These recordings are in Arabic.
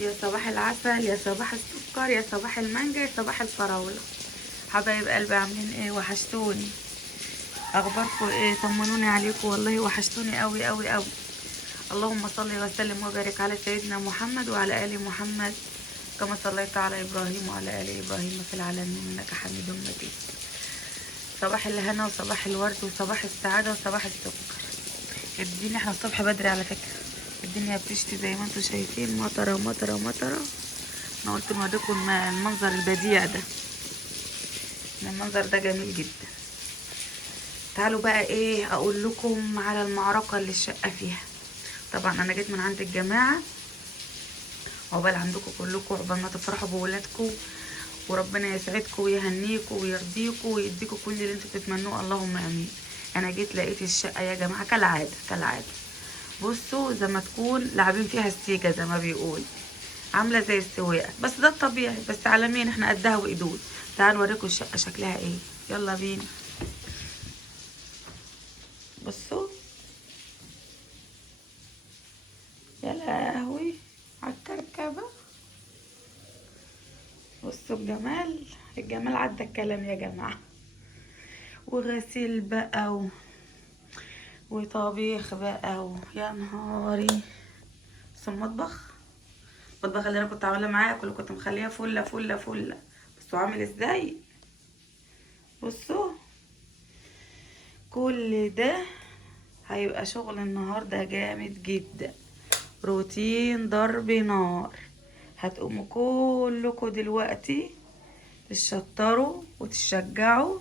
يا صباح العسل، يا صباح السكر، يا صباح المانجا، يا صباح الفراولة. حبايب قلبي عاملين ايه؟ وحشتوني. اخباركم ايه؟ طمنوني عليكم، والله وحشتوني قوي قوي قوي. اللهم صل وسلم وبارك على سيدنا محمد وعلى ال محمد كما صليت على ابراهيم وعلى ال ابراهيم في العالمين انك حميد مجيد. صباح الهنا وصباح الورد وصباح السعاده وصباح السكر. الدنيا احنا الصبح بدري على فكره. الدنيا بتشتي زي ما انتم شايفين، مطره مطره مطره. انا قلت نوريكم المنظر البديع ده. المنظر ده جميل جدا. تعالوا بقى ايه اقول لكم على المعركه اللي الشقه فيها. طبعا انا جيت من عند الجماعه. عقبال عندكم كلكم، عقبال ما تفرحوا بولادكم، وربنا يسعدكم ويهنيكم ويرضيكم ويديكم كل اللي انتوا بتتمنوه، اللهم امين. انا جيت لقيت الشقه يا جماعه كالعاده كالعاده. بصوا زي ما تكون لاعبين فيها السيجا زي ما بيقول، عامله زي السواقه، بس ده الطبيعي. بس على مين؟ احنا قدها وايدود. تعالوا اوريكم الشقه شكلها ايه. يلا بينا. بصوا يا لهوي على الكركبه. بصوا الجمال، الجمال عدى الكلام يا جماعه. وغسيل بقى وطبيخ بقى يا نهاري. بس المطبخ اللي انا كنت عامله معاكم، اللي كنت مخليها فله فله فله. بصوا عامل ازاي. بصوا كل ده هيبقى شغل النهارده جامد جدا. روتين ضرب نار. هتقوموا كلكم دلوقتي تشطروا وتشجعوا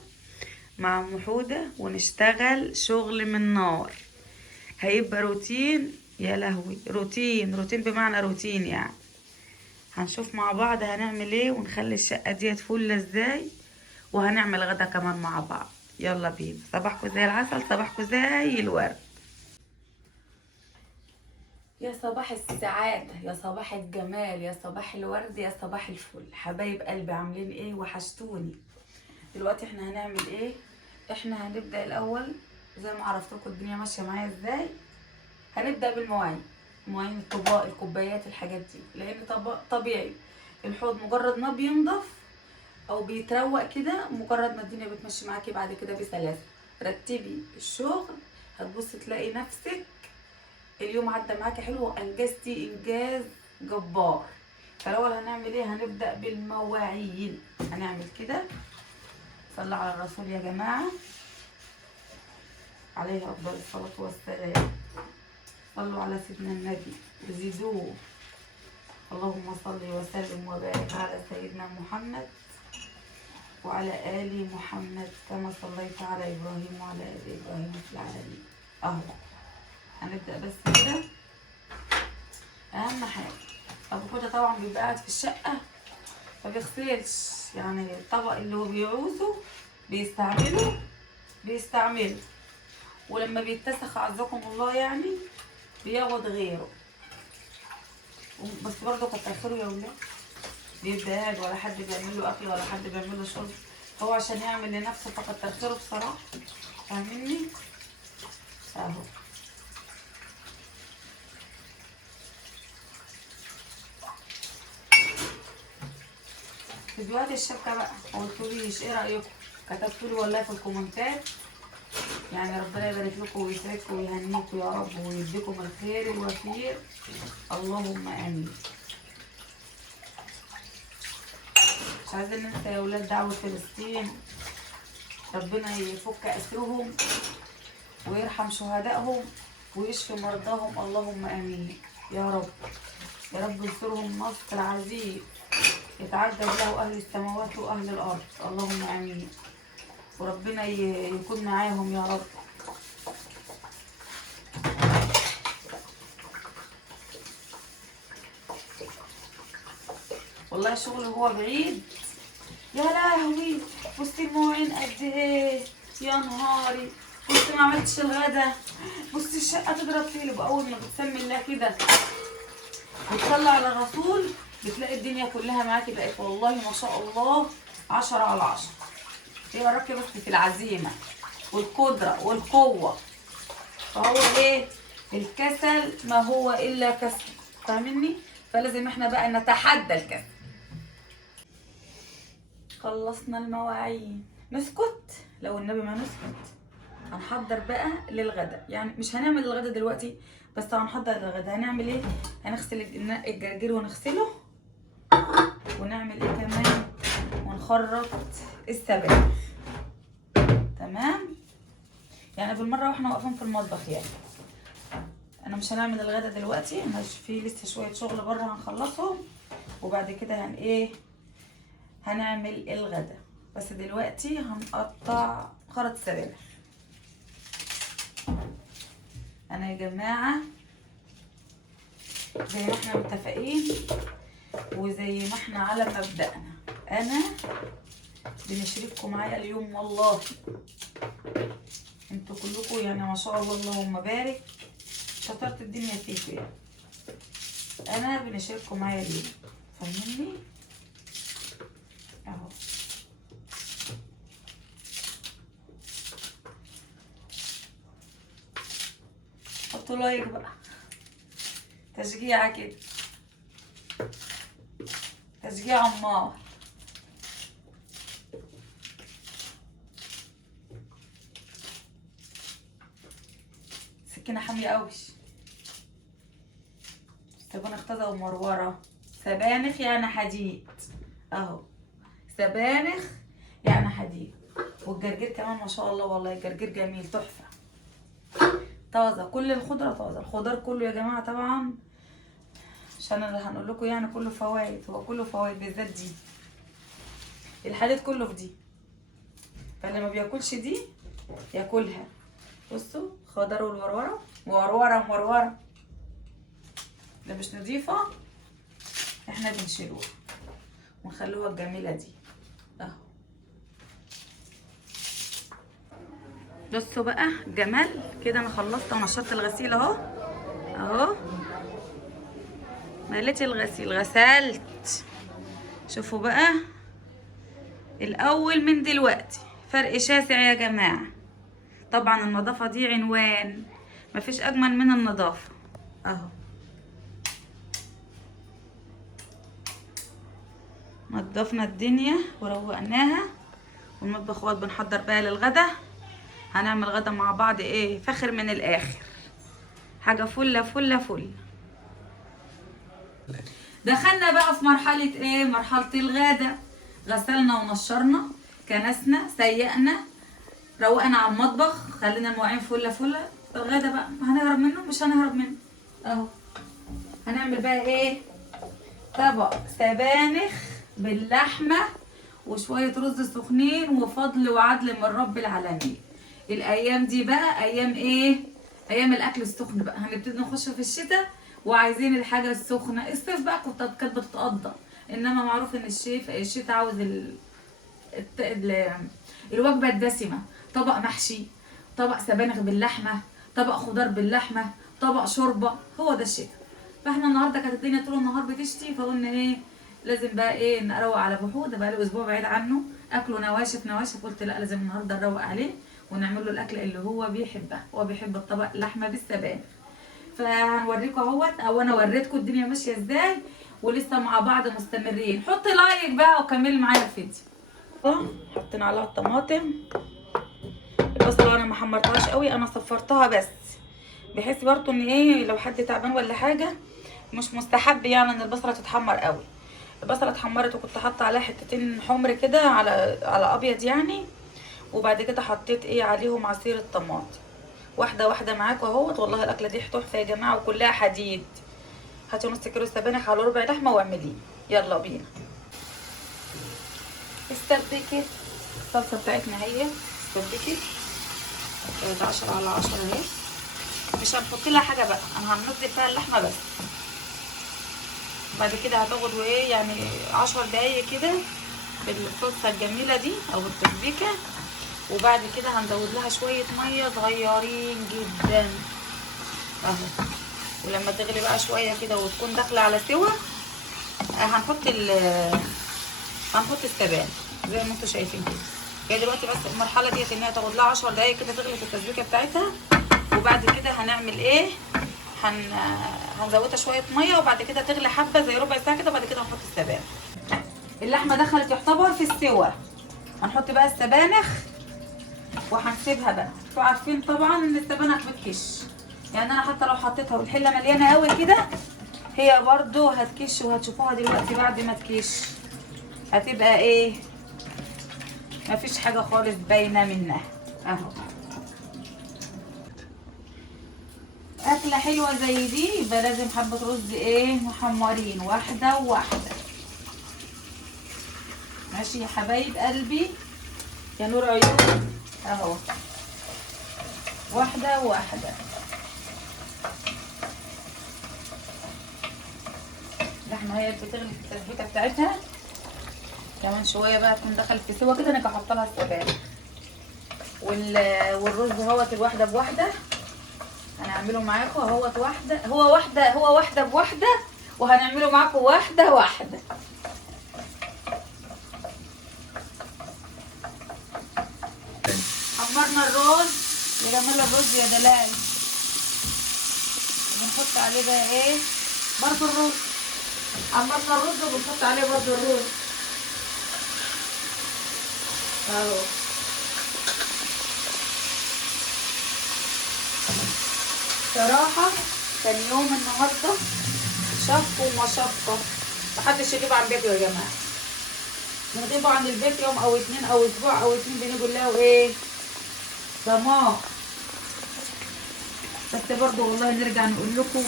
مع محودة ونشتغل شغل من نار. هيبقى روتين يا لهوي، روتين روتين بمعنى روتين يعني. هنشوف مع بعض هنعمل ايه ونخلي الشقة ديت فل ازاي، وهنعمل غدا كمان مع بعض. يلا بينا. صباحكم زي العسل، صباحكم زي الورد. يا صباح السعادة، يا صباح الجمال، يا صباح الورد، يا صباح الفل. حبايب قلبي عاملين ايه؟ وحشتوني. دلوقتي احنا هنعمل ايه؟ احنا هنبدأ الاول زي ما عرفتكم الدنيا ماشية معايا ازاي. هنبدأ بالمواعين. مواعين الطباق، الكوبايات، الحاجات دي، لان طبيعي الحوض مجرد ما بينضف او بيتروق كده، مجرد ما الدنيا بتمشي معاكي بعد كده بسلاسة. رتبي الشغل، هتبصي تلاقي نفسك اليوم عدى معاكي حلو وانجزتي انجاز جبار. فالاول هنعمل ايه؟ هنبدأ بالمواعين. هنعمل كده. صلى على الرسول يا جماعة عليه افضل الصلاة والسلام. صلوا على سيدنا النبي وزيدوه. اللهم صل وسلم وبارك على سيدنا محمد وعلى آل محمد كما صليت على إبراهيم وعلى آل إبراهيم في العالمين. أهو هنبدأ بس كده. أهم حاجة أبو حودة طبعا بيبقى قاعد في الشقة فبيغسلش، يعني الطبق اللي هو بيعوزه بيستعمله، ولما بيتسخ عزكم الله يعني بياخد غيره. بس برضه كتر خيره يا ولاد، بيبقى قاعد ولا حد بيعمل له اكل ولا حد بيعمل له شرب، هو عشان يعمل لنفسه فكتر خيره بصراحه. فاهميني؟ اهو فيديوهات الشبكه بقى قلتوليش ايه رايكم؟ كتبتولي والله في الكومنتات. يعني ربنا يبارك لكم ويسعدكم ويهنيكم يا رب ويديكم الخير الوفير، اللهم امين. مش عايزين ننسى يا ولاد دعوه فلسطين، ربنا يفك اسرهم ويرحم شهدائهم ويشفي مرضاهم، اللهم امين يا رب. يا رب انصرهم نصر عزيز يتعجب له اهل السماوات واهل الارض، اللهم امين. وربنا يكون معاهم يا رب. والله الشغل هو بعيد يا لهوي. بصي المواعين قد ايه يا نهاري. بصي ما عملتش الغدا. بصي الشقه تضرب فيلب. اول ما بتسمي الله كده وتصلي على الرسول بتلاقي الدنيا كلها معاكي بقت والله ما شاء الله 10/10. هي وراكي بس في العزيمه والقدره والقوه. فهو ايه؟ الكسل ما هو الا كسل. فاهمني؟ فلازم احنا بقى نتحدى الكسل. خلصنا المواعين، نسكت؟ لو النبي ما نسكت. هنحضر بقى للغدا، يعني مش هنعمل الغدا دلوقتي بس هنحضر للغدا. هنعمل ايه؟ هنغسل الجرجير ونغسله، ونعمل ايه كمان؟ ونخرط السبانخ. تمام؟ يعني بالمره واحنا واقفين في المطبخ. يعني انا مش هنعمل الغدا دلوقتي، انا في لسه شويه شغل بره هنخلصهم، وبعد كده هنعمل الغدا. بس دلوقتي هنقطع خرط السبانخ. انا يا جماعه زي ما احنا متفقين وزي ما احنا على مبدأنا، انا بنشرككم معايا اليوم والله. انتوا كلكم يعني ما شاء الله اللهم بارك، شطرت الدنيا فيكم. يعني انا بنشرككم معايا اليوم، فاهميني؟ اهو حطوا لايك بقى، تشجيعة كده، تشجيع عمار. سكينة حامية قوي. سبانخ طازة ومروره. سبانخ يعني حديد اهو، سبانخ يعني حديد. والجرجير كمان ما شاء الله والله الجرجير جميل تحفة طازة. كل الخضرة طازة، الخضار كله يا جماعة طبعا عشان اللي هنقول لكم يعني كله فوائد، هو كله فوائد بالذات دي. الحديد كله في دي، فاللي ما بياكلش دي ياكلها. بصوا خضار والوروره وروره مروره اللي مش نضيفه احنا بنشيلوها ونخلوها الجميله دي اهو. بصوا بقى جمال كده. انا خلصت ونشرت الغسيل اهو اهو، مليت الغسيل غسلت. شوفوا بقى الاول من دلوقتي فرق شاسع يا جماعه. طبعا النظافه دي عنوان، مفيش اجمل من النظافه اهو. نضفنا الدنيا وروقناها، والمطبخ اهوت بنحضر بقى للغدا. هنعمل غدا مع بعض ايه فاخر من الاخر، حاجه فله فله فله. دخلنا بقى في مرحله ايه؟ مرحله الغدا. غسلنا ونشرنا، كنسنا، سيقنا، روقنا على المطبخ، خلينا المواعين فله فله. الغدا بقى هنهرب منه؟ مش هنهرب منه اهو. هنعمل بقى ايه؟ طبق سبانخ باللحمه وشويه رز سخنين وفضل وعدل من رب العالمين. الايام دي بقى ايام ايه؟ ايام الاكل السخن بقى. هنبتدي نخش في الشتاء وعايزين الحاجه السخنه. الصيف بقى كانت بتتقضى، انما معروف ان الشتاء عاوز الوجبه الدسمه. طبق محشي، طبق سبانخ باللحمه، طبق خضار باللحمه، طبق شوربه، هو ده الشتاء. فاحنا النهارده كانت الدنيا طول النهار بتشتي، فقلنا ايه لازم بقى ايه نروق على بحود. بقى له اسبوع بعيد عنه، اكله نواشف نواشف. قلت لا لازم النهارده نروق عليه ونعمل له الاكل اللي هو بيحبها. هو بيحب الطبق لحمه بالسبانخ. فهنوريكم اهوت، او انا وريتكم الدنيا ماشيه ازاي، ولسه مع بعض مستمرين. حط لايك بقى وكملي معايا الفيديو. حطينا عليها الطماطم. البصله انا ما حمرتهاش قوي، انا صفرتها بس، بحيث برضو ان ايه لو حد تعبان ولا حاجه مش مستحب يعني ان البصله تتحمر قوي. البصله اتحمرت وكنت حاطه عليها حتتين حمر كده على ابيض يعني. وبعد كده حطيت ايه عليهم عصير الطماطم واحده واحده معاكم اهوت. والله الاكله دي تحفه يا جماعه وكلها حديد. هاتي نص كيلو سبانخ على ربع لحمه واعمليه. يلا بينا. استبكت الصلصه بتاعتنا هي استبكت 10 على 10 اهي. مش هنحط لها حاجه بقى، انا هننزل فيها اللحمه بس. بعد كده هتاخد ايه يعني 10 دقايق كده بالصلصه الجميله دي او التسبيكه. وبعد كده هنزود لها شويه ميه صغيرين جدا اهو. ولما تغلي بقى شويه كده وتكون داخله على سوا هنحط السبانخ زي ما انتم شايفين كده. هي دلوقتي بس المرحله ديت ان هي تاخد لها 10 دقايق كده تغلي في التسبيكه بتاعتها. وبعد كده هنعمل ايه؟ هنزودها شويه ميه وبعد كده تغلي حبه زي ربع ساعه كده، وبعد كده نحط السبانخ. اللحمه دخلت يعتبر في السوا، هنحط بقى السبانخ وهنسيبها بقى. انتوا عارفين طبعا ان السبانخ بتكش، يعني انا حتى لو حطيتها والحله مليانه قوي كده هي برضو هتكش، وهتشوفوها دلوقتي بعد ما تكش هتبقى ايه، مفيش حاجه خالص باينه منها اهو. اكله حلوه زي دي يبقى لازم حبه رز ايه محمرين، واحده وواحده. ماشي يا حبايب قلبي يا نور عيون اهو، واحده واحده. اللحمه هي بتغلي التسبيكه بتاعتها، كمان شويه بقى تكون دخلت في سوا كده، انا هحط لها السبانخ والرز اهوت الواحده بواحده. هنعمله معاكم اهوت واحده، هو واحده بواحده، وهنعمله معاكم واحده واحده. حمرنا الرز يا جمال، الرز يا دلال، بنحط عليه بقى ايه برضو الرز. حمرنا الرز وبنحط عليه برضو الرز اهو. صراحة كان يوم النهارده شق ومشقة، محدش يغيب عن بيته يا جماعة. بنغيبوا عن البيت يوم او اتنين او اسبوع او اتنين بنقول له ايه ضماء، بس برضه والله نرجع نقول لكم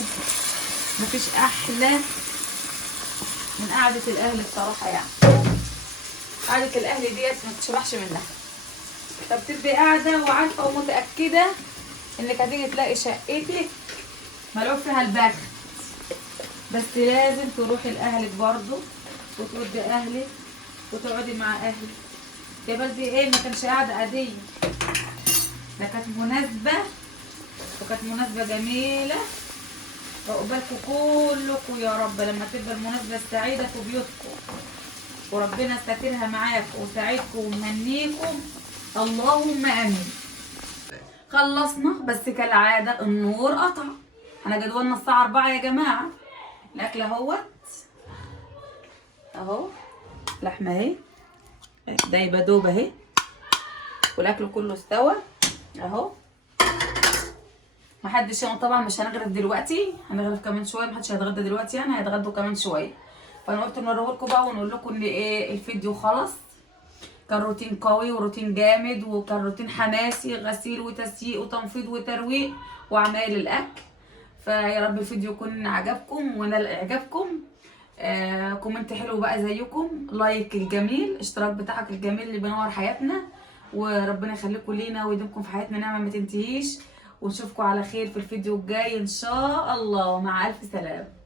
مفيش احلى من قعدة الاهل الصراحة. يعني قعدة الاهل ديت ما تشبعش منها. طب تبقي قاعدة وعارفة ومتأكدة انك هتيجي تلاقي شقتك ملعوب فيها البخت، بس لازم تروحي لاهلك برضه وتودي اهلك وتقعدي مع اهلك. يا بلدي ايه، ما كانش قاعده عاديه، ده كانت مناسبه، وكانت مناسبه جميله. عقبالكم كلكم يا رب لما تبقى المناسبه السعيده في بيوتكم، وربنا ساترها معاكم وساعدكم ومهنيكم، اللهم امين. خلصنا، بس كالعاده النور قطع. احنا جدولنا الساعه 4 يا جماعه. الاكل اهو لحمه اهي دايبه دوب اهي، والاكل كله استوى اهو. محدش طبعا مش هنغرف دلوقتي، هنغرف كمان شويه، محدش هيتغدى دلوقتي، يعني هيتغدوا كمان شويه. فانا قلت نوريه لكم بقى ونقول لكم ان ايه الفيديو خلص. كان روتين قوي وروتين جامد، وكان روتين حماسي، غسيل وتسييق وتنفيض وترويق وعمايل الاكل. فيا رب الفيديو يكون عجبكم ونال اعجابكم. كومنت حلو بقى زيكم، لايك الجميل، اشتراك بتاعك الجميل اللي بينور حياتنا، وربنا يخليكم لينا ويديمكم في حياتنا نعمه ما تنتهيش. ونشوفكم على خير في الفيديو الجاي ان شاء الله. مع الف سلامه.